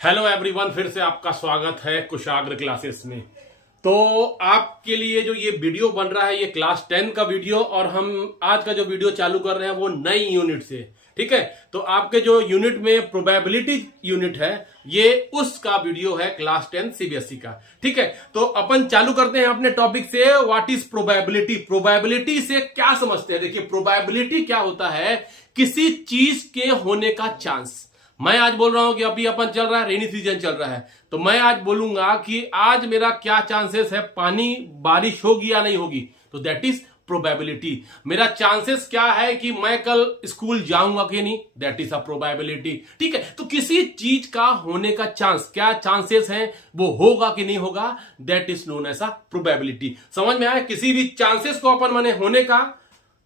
Hello everyone, फिर से आपका स्वागत है कुशाग्र क्लासेस में। तो आपके लिए जो ये वीडियो बन रहा है ये क्लास 10 का वीडियो, और हम आज का जो वीडियो चालू कर रहे हैं वो नई यूनिट से। ठीक है, तो आपके जो यूनिट में प्रोबेबिलिटी यूनिट है ये उसका वीडियो है क्लास 10 सीबीएसई का। ठीक है, तो अपन चालू करते हैं अपने टॉपिक से। What is probability? प्रोबेबिलिटी से क्या समझते हैं? देखिए, प्रोबेबिलिटी क्या होता है? किसी चीज के होने का चांस। मैं आज बोल रहा हूं कि अभी अपन चल रहा है, रेनी सीजन चल रहा है, तो मैं आज बोलूंगा कि आज मेरा क्या चांसेस है, पानी बारिश होगी या नहीं होगी, तो दैट इज प्रोबेबिलिटी। मेरा चांसेस क्या है कि मैं कल स्कूल जाऊंगा कि नहीं, दैट इज अ प्रोबेबिलिटी। ठीक है, तो किसी चीज का होने का चांस, क्या चांसेस हैं, वो होगा कि नहीं होगा, that is known as a probability. समझ में आया? किसी भी चांसेस को अपन माने होने का,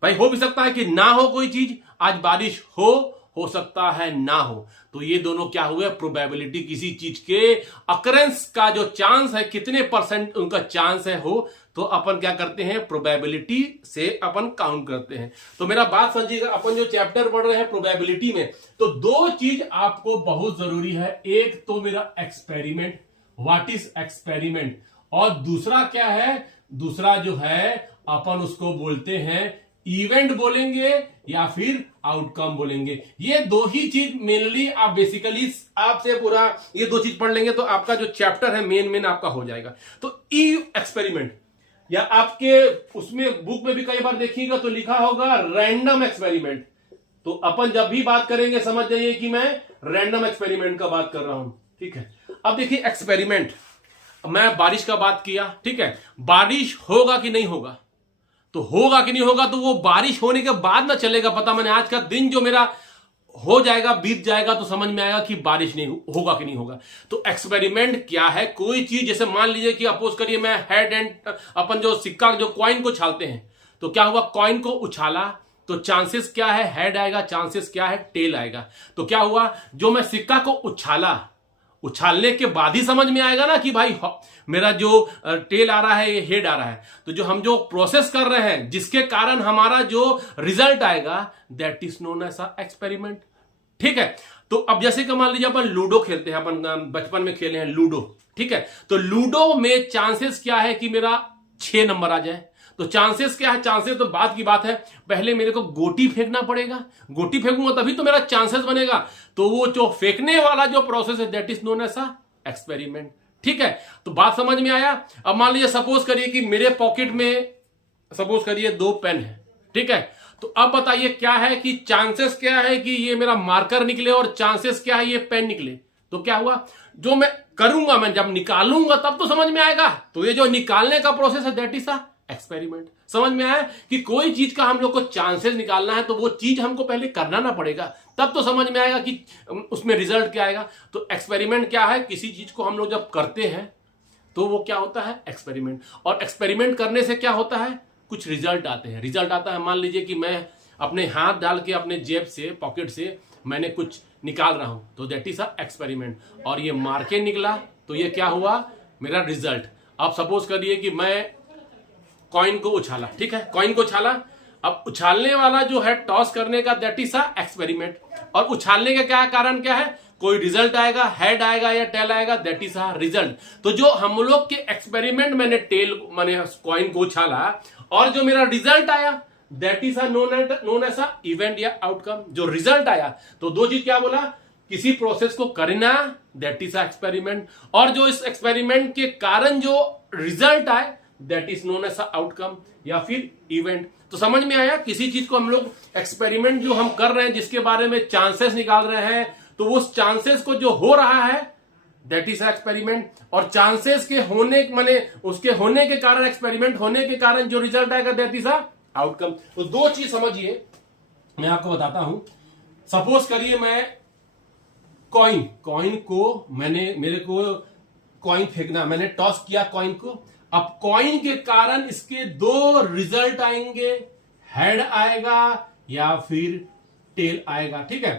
भाई हो भी सकता है कि ना हो कोई चीज, आज बारिश हो सकता है ना हो, तो ये दोनों क्या हुए? प्रोबेबिलिटी। किसी चीज के अकरेंस का जो चांस है, कितने परसेंट उनका चांस है हो, तो अपन क्या करते हैं? प्रोबेबिलिटी से अपन काउंट करते हैं। तो मेरा बात समझिएगा, अपन जो चैप्टर पढ़ रहे हैं प्रोबेबिलिटी में, तो दो चीज आपको बहुत जरूरी है। एक तो मेरा एक्सपेरिमेंट, व्हाट इज एक्सपेरिमेंट, और दूसरा क्या है? दूसरा जो है अपन उसको बोलते हैं इवेंट बोलेंगे या फिर आउटकम बोलेंगे। ये दो ही चीज मेनली आप बेसिकली आपसे पूरा ये दो चीज पढ़ लेंगे तो आपका जो चैप्टर है मेन आपका हो जाएगा। तो ई एक्सपेरिमेंट, या आपके उसमें बुक में भी कई बार देखिएगा तो लिखा होगा रैंडम एक्सपेरिमेंट। तो अपन जब भी बात करेंगे समझ जाइए कि मैं रैंडम एक्सपेरिमेंट का बात कर रहा हूं। ठीक है, अब देखिए एक्सपेरिमेंट, मैं बारिश का बात किया। ठीक है, बारिश होगा कि नहीं होगा, तो होगा कि नहीं होगा, तो वो बारिश होने के बाद ना चलेगा पता। मैंने आज का दिन जो मेरा हो जाएगा, बीत जाएगा, तो समझ में आएगा कि बारिश नहीं होगा कि नहीं होगा। तो एक्सपेरिमेंट क्या है? कोई चीज, जैसे मान लीजिए कि अपोज करिए मैं हेड एंड, अपन जो सिक्का जो कॉइन को छालते हैं, तो क्या हुआ? कॉइन को उछाला तो चांसेस क्या है? हेड आएगा। चांसेस क्या है? टेल आएगा। तो क्या हुआ? जो मैं सिक्का को उछालने के बाद ही समझ में आएगा ना कि भाई मेरा जो टेल आ रहा है ये हेड आ रहा है। तो जो हम जो प्रोसेस कर रहे हैं जिसके कारण हमारा जो रिजल्ट आएगा, that is known as a experiment. ठीक है, तो अब जैसे कि मान लीजिए अपन लूडो खेलते हैं, अपन बचपन में खेले हैं लूडो। ठीक है, तो लूडो में चांसेस क्या है कि मेरा 6 नंबर आ जाए। तो चांसेस क्या है? चांसेस तो बात की बात है, पहले मेरे को गोटी फेंकना पड़ेगा, गोटी फेंकूंगा तभी तो मेरा चांसेस बनेगा। तो वो जो फेंकने वाला जो प्रोसेस है that is known as a experiment. ठीक है, तो बात समझ में आया? अब मान लीजिए सपोज करिए कि मेरे पॉकेट में सपोज करिए 2 पेन है। ठीक है, तो अब बताइए क्या है कि चांसेस क्या है कि ये मेरा मार्कर निकले, और चांसेस क्या है ये पेन निकले। तो क्या हुआ? जो मैं करूंगा, मैं जब निकालूंगा तब तो समझ में आएगा। तो ये जो निकालने का प्रोसेस है दैट इज अ एक्सपेरिमेंट। समझ में आया कि कोई चीज का हम लोग को चांसेस निकालना है तो वो चीज हमको पहले करना ना पड़ेगा, तब तो समझ में आएगा कि उसमें रिजल्ट क्या आएगा। तो एक्सपेरिमेंट क्या है? किसी चीज को हम लोग जब करते हैं तो वो क्या होता है? एक्सपेरिमेंट। और एक्सपेरिमेंट करने से क्या होता है? कुछ रिजल्ट आते हैं। रिजल्ट आता है, मान लीजिए कि मैं अपने हाथ डाल के अपने जेब से, पॉकेट से मैंने कुछ निकाल रहा हूं, तो दैट इज अ एक्सपेरिमेंट, और ये मार के निकला, तो ये क्या हुआ? मेरा रिजल्ट। अब सपोज करिए कि मैं कॉइन को उछाला। ठीक है, कॉइन को उछाला, अब उछालने वाला जो है टॉस करने का, दैट इज अ एक्सपेरिमेंट। और उछालने का क्या कारण क्या है? कोई रिजल्ट आएगा, हेड आएगा या टेल आएगा, दैट इज अ रिजल्ट। तो जो हम लोग के एक्सपेरिमेंट, मैंने कॉइन को उछाला और जो मेरा रिजल्ट आया, that is a known as a event या आउटकम। जो रिजल्ट आया, तो दो चीज क्या बोला? किसी प्रोसेस को करना, दैट इज अ एक्सपेरिमेंट, और जो इस एक्सपेरिमेंट के कारण जो रिजल्ट आए, that is known as outcome या फिर इवेंट। तो समझ में आया? किसी चीज को हम लोग एक्सपेरिमेंट जो हम कर रहे हैं, जिसके बारे में चांसेस निकाल रहे हैं, तो उस चांसेस को जो हो रहा है दैट इज एक्सपेरिमेंट, और चांसेस के होने माने उसके होने के कारण, एक्सपेरिमेंट होने के कारण जो रिजल्ट आएगा दैट इज आउटकम। तो दो चीज समझिए, मैं आपको बताता हूं। सपोज करिए मैं कॉइन को मेरे को कॉइन फेंकना, मैंने टॉस किया कॉइन को। अब कॉइन के कारण इसके 2 रिजल्ट आएंगे, हेड आएगा या फिर टेल आएगा। ठीक है,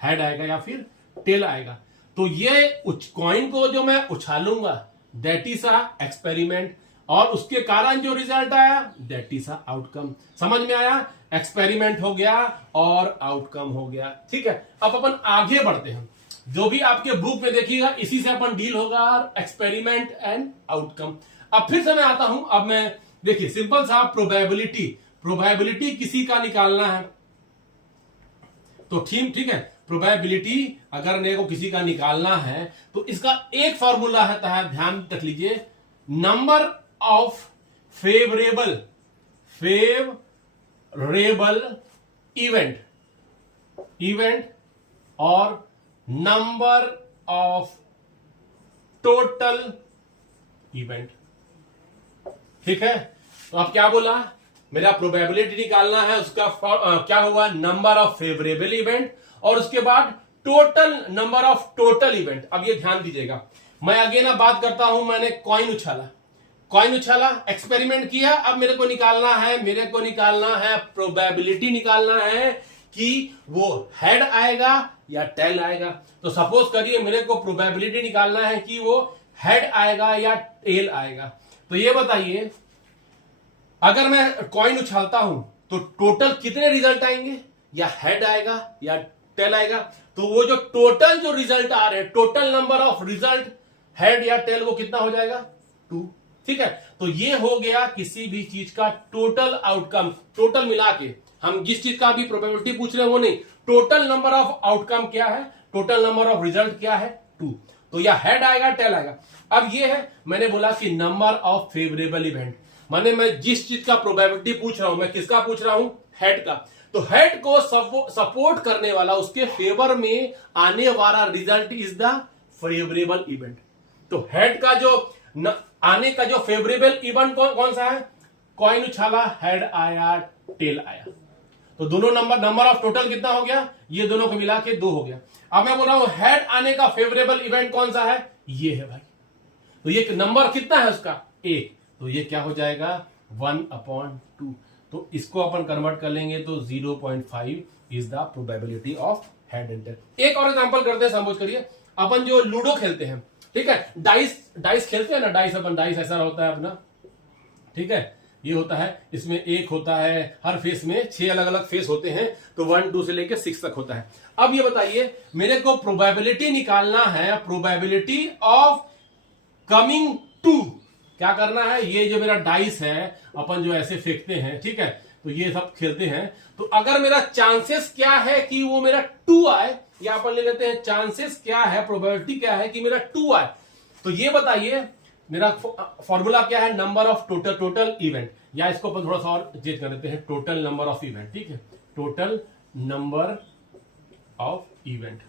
हेड आएगा या फिर टेल आएगा। तो ये कॉइन को जो मैं उछालूंगा दैट इज अ एक्सपेरिमेंट, और उसके कारण जो रिजल्ट आया दैट इज अ आउटकम। समझ में आया? एक्सपेरिमेंट हो गया और आउटकम हो गया। ठीक है, अब अपन आगे बढ़ते हैं। जो भी आपके बुक में देखिएगा इसी से अपन डील होगा, एक्सपेरिमेंट एंड आउटकम। अब फिर से मैं आता हूं, अब मैं देखिए सिंपल सा प्रोबेबिलिटी किसी का निकालना है तो ठीक है, प्रोबेबिलिटी अगर मेरे को किसी का निकालना है तो इसका एक फॉर्मूला है, ध्यान रख लीजिए, नंबर ऑफ फेवरेबल इवेंट और नंबर ऑफ टोटल इवेंट। ठीक है, तो अब क्या बोला, मेरा प्रोबेबिलिटी निकालना है, उसका क्या हुआ, नंबर ऑफ फेवरेबल इवेंट और उसके बाद total number of total event. अब ये ध्यान दीजिएगा, मैं अगेन अब बात करता हूं, मैंने कॉइन उछाला, एक्सपेरिमेंट किया, अब मेरे को निकालना है प्रोबेबिलिटी निकालना है कि वो हेड आएगा या टेल आएगा। तो सपोज करिए मेरे को प्रोबेबिलिटी निकालना है कि वो हेड आएगा या टेल आएगा। तो ये बताइए, अगर मैं कॉइन उछालता हूं तो टोटल कितने रिजल्ट आएंगे, या हेड आएगा या टेल आएगा। तो वो जो टोटल जो रिजल्ट आ रहे हैं, total number of result head या टेल, वो कितना हो जाएगा, 2। ठीक है, तो ये हो गया किसी भी चीज का टोटल आउटकम। टोटल मिला के, हम जिस चीज का अभी प्रोबेबिलिटी पूछ रहे हैं वो नहीं, टोटल नंबर ऑफ आउटकम क्या है, टोटल नंबर ऑफ रिजल्ट क्या है, 2। तो या हेड आएगा टेल आएगा। अब ये है, मैंने बोला कि नंबर ऑफ फेवरेबल इवेंट, माने मैं जिस चीज का प्रोबेबिलिटी पूछ रहा हूं, मैं किसका पूछ रहा हूं, हेड का। तो हेड को सपोर्ट करने वाला, उसके फेवर में आने वाला result is the favourable event. तो हेड का जो आने का जो फेवरेबल इवेंट कौन सा है, कॉइन उछाला, हेड आया, टेल आया। तो दोनों नंबर ऑफ टोटल कितना हो गया, ये दोनों को मिला के 2 हो गया। अब मैं बोल रहा हूं हेड आने का फेवरेबल इवेंट कौन सा है, ये है भाई। तो ये नंबर कितना है उसका, 1। तो ये क्या हो जाएगा, 1/2। तो इसको अपन कन्वर्ट कर लेंगे तो 0.5 is the probability of head and tail. एक और एग्जांपल करते हैं, समझ करिए, अपन जो लूडो खेलते हैं, ठीक है, डाइस खेलते हैं ना, डाइस ऐसा होता है अपना, ठीक है, ये होता है, इसमें 1 होता है, हर फेस में 6 अलग अलग फेस होते हैं, तो 1 2 से लेकर 6 तक होता है। अब ये बताइए, मेरे को प्रोबेबिलिटी निकालना है, प्रोबेबिलिटी ऑफ कमिंग टू। क्या करना है, ये जो मेरा डाइस है, अपन जो ऐसे फेंकते हैं, ठीक है, तो ये सब खेलते हैं, तो अगर मेरा चांसेस क्या है कि वो मेरा 2 आए, या अपन ले लेते हैं चांसेस क्या है, प्रोबेबिलिटी क्या है कि मेरा 2 आए, तो ये बताइए मेरा फॉर्मूला क्या है, नंबर ऑफ टोटल इवेंट, या इसको अपन थोड़ा सा और चेंज कर देते हैं, टोटल नंबर ऑफ इवेंट। ठीक है, टोटल नंबर ऑफ इवेंट।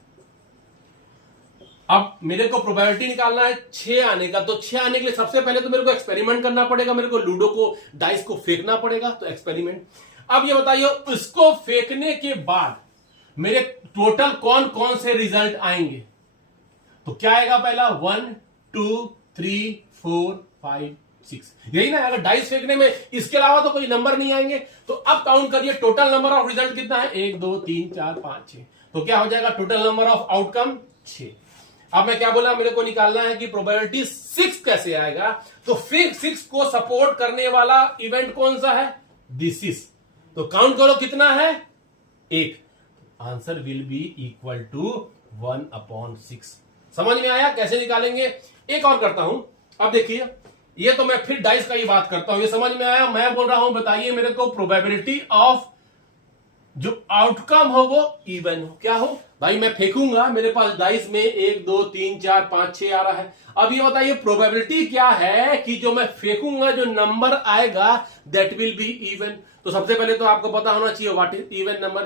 अब मेरे को प्रोबेबिलिटी निकालना है 6 आने का, तो 6 आने के लिए सबसे पहले तो मेरे को एक्सपेरिमेंट करना पड़ेगा, मेरे को लूडो को, डाइस को फेंकना पड़ेगा, तो एक्सपेरिमेंट। अब ये बताइए, इसको फेंकने के बाद मेरे टोटल कौन कौन से रिजल्ट आएंगे, तो क्या आएगा, पहला 1 2 3 4 5 6, यही ना। अगर डाइस फेंकने में इसके अलावा तो कोई नंबर नहीं आएंगे, तो अब काउंट करिए, टोटल नंबर ऑफ रिजल्ट कितना है, 1 2 3 4 5 6, तो क्या हो जाएगा, टोटल नंबर ऑफ आउटकम 6। अब मैं क्या बोला, मेरे को निकालना है कि प्रोबेबिलिटी 6 कैसे आएगा, तो फिर 6 को सपोर्ट करने वाला इवेंट कौन सा है, दिस इज। तो काउंट करो कितना है, 1। Answer will be equal to 1/6। समझ में आया कैसे निकालेंगे। एक और करता हूं, अब देखिए, ये तो मैं फिर डाइस का ही बात करता हूं, ये समझ में आया। मैं बोल रहा हूं, बताइए मेरे को प्रोबेबिलिटी ऑफ जो आउटकम हो वो इवन हो, क्या हो भाई, मैं फेंकूंगा, मेरे पास डाइस में 1 2 3 4 5 6 आ रहा है। अब ये बताइए प्रोबेबिलिटी क्या है कि जो मैं फेंकूंगा, जो नंबर आएगा दैट विल बी इवन। तो सबसे पहले तो आपको पता होना चाहिए व्हाट इज इवन नंबर।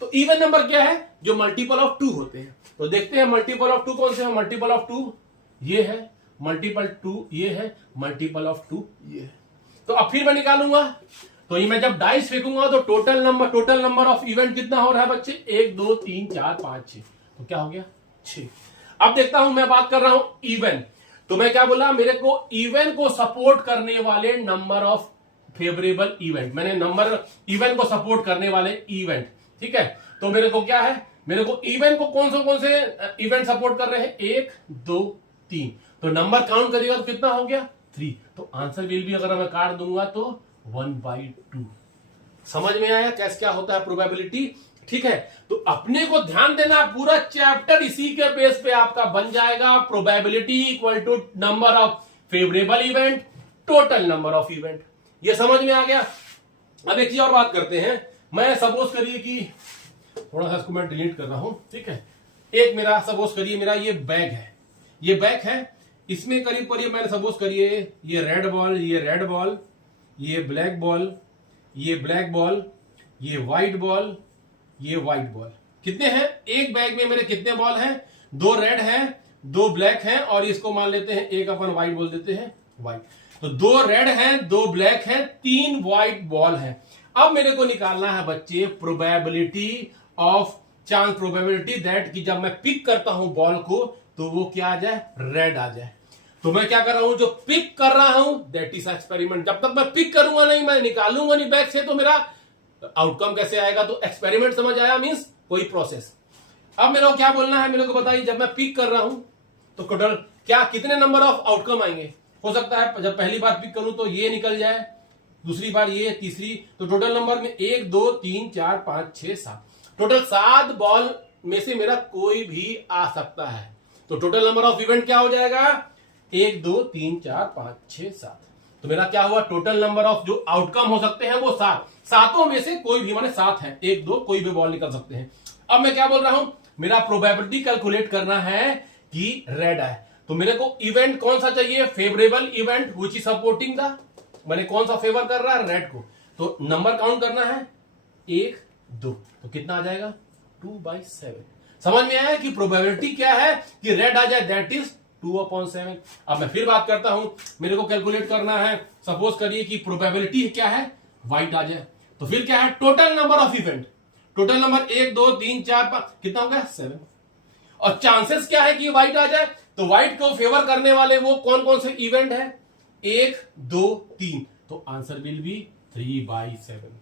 तो इवन नंबर क्या है, जो मल्टीपल ऑफ 2 होते हैं। तो देखते हैं मल्टीपल ऑफ 2 कौन से हैं। मल्टीपल ऑफ 2 ये है, मल्टीपल 2 ये है, मल्टीपल ऑफ 2 ये है। तो अब फिर मैं निकालूंगा, तो ये मैं जब डाइस फेंकूंगा तो टोटल नंबर ऑफ इवेंट कितना हो रहा है बच्चे, 1 2 3 4 5 6, तो क्या हो गया 6। अब देखता हूं, मैं बात कर रहा हूं इवन, तो मैं क्या बोला, मेरे को इवन को सपोर्ट करने वाले नंबर ऑफ फेवरेबल इवेंट, मैंने नंबर इवन को सपोर्ट करने वाले इवेंट, ठीक है। तो मेरे को क्या है, मेरे को इवन को कौन से इवेंट सपोर्ट कर रहे हैं, 1 2 3, तो नंबर काउंट करिएगा तो कितना हो गया 3। तो आंसर विल भी, अगर मैं काट दूंगा तो 1/2। समझ में आया कैसे क्या होता है प्रोबेबिलिटी। ठीक है, तो अपने को ध्यान देना, पूरा चैप्टर इसी के बेस पे आपका बन जाएगा। Probability equal to number of favourable event, total number of event. ये समझ में आ गया। अब एक चीज और बात करते हैं। मैं सपोज करिए कि थोड़ा सा इसको मैं डिलीट कर रहा हूं, ठीक है। एक मेरा सपोज करिए मेरा ये बैग है, ये बैग है, इसमें करीब करिए मैंने सपोज करिए ये रेड बॉल, ये रेड बॉल, ये ब्लैक बॉल, ये ब्लैक बॉल, ये व्हाइट बॉल, ये व्हाइट बॉल। कितने हैं एक बैग में मेरे? कितने बॉल हैं? 2 रेड हैं, 2 ब्लैक हैं, और इसको मान लेते हैं एक अपन व्हाइट बोल देते हैं, व्हाइट। तो 2 रेड हैं, 2 ब्लैक हैं, 3 व्हाइट बॉल हैं। अब मेरे को निकालना है बच्चे probability of chance, probability that कि जब मैं पिक करता हूं बॉल को तो वो क्या आ जाए? रेड आ जाए। तो मैं क्या कर रहा हूं? जो पिक कर रहा हूं दैट इज एक्सपेरिमेंट। जब तक मैं पिक करूंगा नहीं, मैं निकालूंगा नहीं बैग से, तो मेरा आउटकम कैसे आएगा? तो एक्सपेरिमेंट समझ आया, मींस कोई प्रोसेस। अब मेरे को क्या बोलना है? मेरे को बताइए, जब मैं पिक कर रहा हूं तो टोटल क्या कितने नंबर ऑफ आउटकम आएंगे? हो सकता है जब पहली बार पिक करूं तो ये निकल जाए, दूसरी बार ये, तीसरी, तो टोटल नंबर में 1 2 3 4 5 6 7, टोटल 7 बॉल में से मेरा कोई भी आ सकता है। तो टोटल नंबर ऑफ इवेंट क्या हो जाएगा? 1 2 3 4 5 6 7। तो मेरा क्या हुआ? टोटल नंबर ऑफ जो आउटकम हो सकते हैं वो 7, सातों में से कोई भी, माने 7 है, 1 2 कोई भी बॉल निकल सकते हैं। अब मैं क्या बोल रहा हूं? मेरा प्रोबेबिलिटी कैलकुलेट करना है कि रेड आए, तो मेरे को इवेंट कौन सा चाहिए? Favourable event which is supporting the, मैंने कौन सा फेवर कर रहा है? रेड को। तो नंबर काउंट करना है 1 2, तो कितना आ जाएगा? 2/7। समझ में आया कि प्रोबेबिलिटी क्या है कि रेड आ जाए, दैट इज 2/7। अब मैं फिर बात करता हूं, मेरे को कैलकुलेट करना है, सपोज करिए कि प्रोबेबिलिटी क्या है? व्हाइट आ जाए। तो फिर क्या है? Total number of event, total number 1 2 3 4 5, कितना हो गया? 7। और चांसेस क्या है कि व्हाइट आ जाए? तो व्हाइट को फेवर करने वाले वो कौन कौन से इवेंट है? 1 2 3, तो आंसर विल बी 3/7।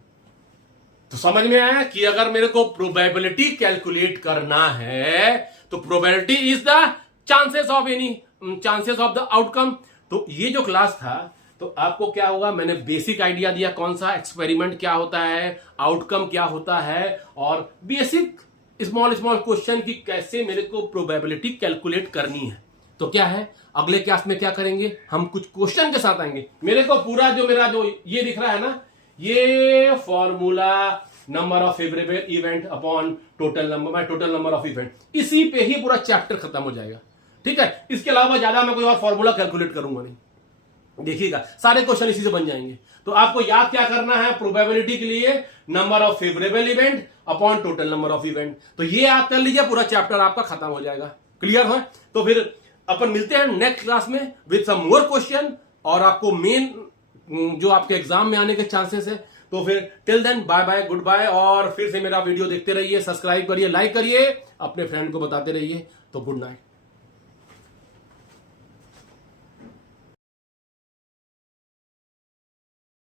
तो समझ में आया कि अगर मेरे को प्रोबेबिलिटी कैलकुलेट करना है तो probability is the chances of any, chances of the outcome. तो ये जो क्लास था, तो आपको क्या होगा? मैंने बेसिक आइडिया दिया कौन सा एक्सपेरिमेंट क्या होता है, आउटकम क्या होता है, और बेसिक स्मॉल स्मॉल क्वेश्चन की कैसे मेरे को प्रोबेबिलिटी कैलकुलेट करनी है। तो क्या है, अगले क्लास में क्या करेंगे? हम कुछ क्वेश्चन के साथ आएंगे। मेरे को पूरा जो मेरा जो ये दिख रहा है ना, ये formula number of favourable event upon total number, total number of event, इसी पे ही पूरा चैप्टर खत्म हो जाएगा। ठीक है, इसके अलावा ज्यादा मैं कोई और फॉर्मूला कैलकुलेट करूंगा नहीं। देखिएगा सारे क्वेश्चन इसी से बन जाएंगे। तो आपको याद क्या करना है? प्रोबेबिलिटी के लिए number of favourable event upon total number of event. तो ये याद कर लीजिए, पूरा चैप्टर आपका खत्म हो जाएगा। क्लियर है? तो फिर अपन मिलते हैं नेक्स्ट क्लास में विद सम मोर क्वेश्चन, और आपको मेन जो आपके एग्जाम में आने के चांसेस है। तो फिर till then bye bye, good bye, और फिर से मेरा वीडियो देखते रहिए, सब्सक्राइब करिए, लाइक करिए, अपने फ्रेंड को बताते रहिए। तो गुड नाइट।